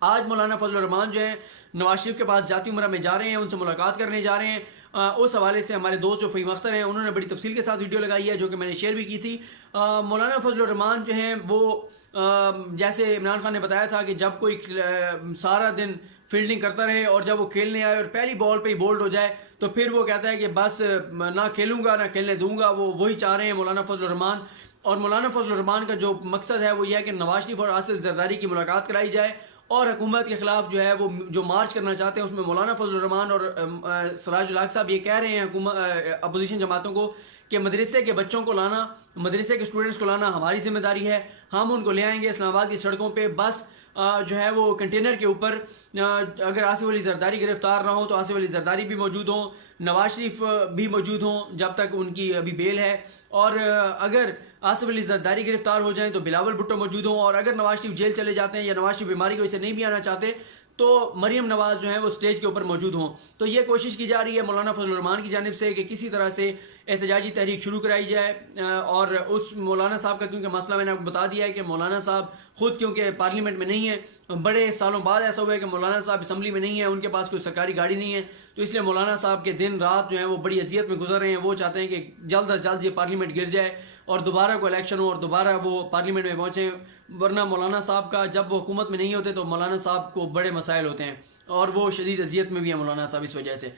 آج مولانا فضل الرحمان جو ہیں نواز شریف کے پاس ذاتی عمرہ میں جا رہے ہیں، ان سے ملاقات کرنے جا رہے ہیں۔ اس حوالے سے ہمارے دوست جو فہیم اختر ہیں انہوں نے بڑی تفصیل کے ساتھ ویڈیو لگائی ہے جو کہ میں نے شیئر بھی کی تھی۔ مولانا فضل الرحمان جو ہیں وہ جیسے عمران خان نے بتایا تھا کہ جب کوئی سارا دن فیلڈنگ کرتا رہے اور جب وہ کھیلنے آئے اور پہلی بال پہ ہی بولڈ ہو جائے تو پھر وہ کہتا ہے کہ بس نہ کھیلوں گا نہ کھیلنے دوں گا، وہ وہی چاہ رہے ہیں مولانا فضل الرحمان۔ اور مولانا فضل الرحمان کا جو مقصد ہے وہ یہ ہے کہ نواز شریف اور آصف زرداری کی ملاقات کرائی جائے اور حکومت کے خلاف جو ہے وہ جو مارچ کرنا چاہتے ہیں اس میں مولانا فضل الرحمان اور سراج الحق صاحب یہ کہہ رہے ہیں اپوزیشن جماعتوں کو کہ مدرسے کے بچوں کو لانا، مدرسے کے اسٹوڈنٹس کو لانا ہماری ذمہ داری ہے، ہم ان کو لے آئیں گے اسلام آباد کی سڑکوں پہ۔ بس جو ہے وہ کنٹینر کے اوپر اگر آصف علی زرداری گرفتار نہ ہو تو آصف علی زرداری بھی موجود ہوں، نواز شریف بھی موجود ہوں جب تک ان کی ابھی بیل ہے، اور اگر آصف علی زرداری گرفتار ہو جائیں تو بلاول بھٹو موجود ہوں، اور اگر نواز شریف جیل چلے جاتے ہیں یا نواز شریف بیماری کی وجہ سے نہیں بھی آنا چاہتے تو مریم نواز جو ہیں وہ اسٹیج کے اوپر موجود ہوں۔ تو یہ کوشش کی جا رہی ہے مولانا فضل الرحمان کی جانب سے کہ کسی طرح سے احتجاجی تحریک شروع کرائی جائے، اور اس مولانا صاحب کا کیونکہ مسئلہ میں نے آپ کو بتا دیا ہے کہ مولانا صاحب خود کیونکہ پارلیمنٹ میں نہیں ہیں، بڑے سالوں بعد ایسا ہوا ہے کہ مولانا صاحب اسمبلی میں نہیں ہیں، ان کے پاس کوئی سرکاری گاڑی نہیں ہے، تو اس لیے مولانا صاحب کے دن رات جو ہیں وہ بڑی اذیت میں گزر رہے ہیں۔ وہ چاہتے ہیں کہ جلد از جلد یہ پارلیمنٹ گر جائے اور دوبارہ کو الیکشن ہو اور دوبارہ وہ پارلیمنٹ میں پہنچیں، ورنہ مولانا صاحب کا جب وہ حکومت میں نہیں ہوتے تو مولانا صاحب کو بڑے مسائل ہوتے ہیں اور وہ شدید اذیت میں بھی ہیں مولانا صاحب اس وجہ سے۔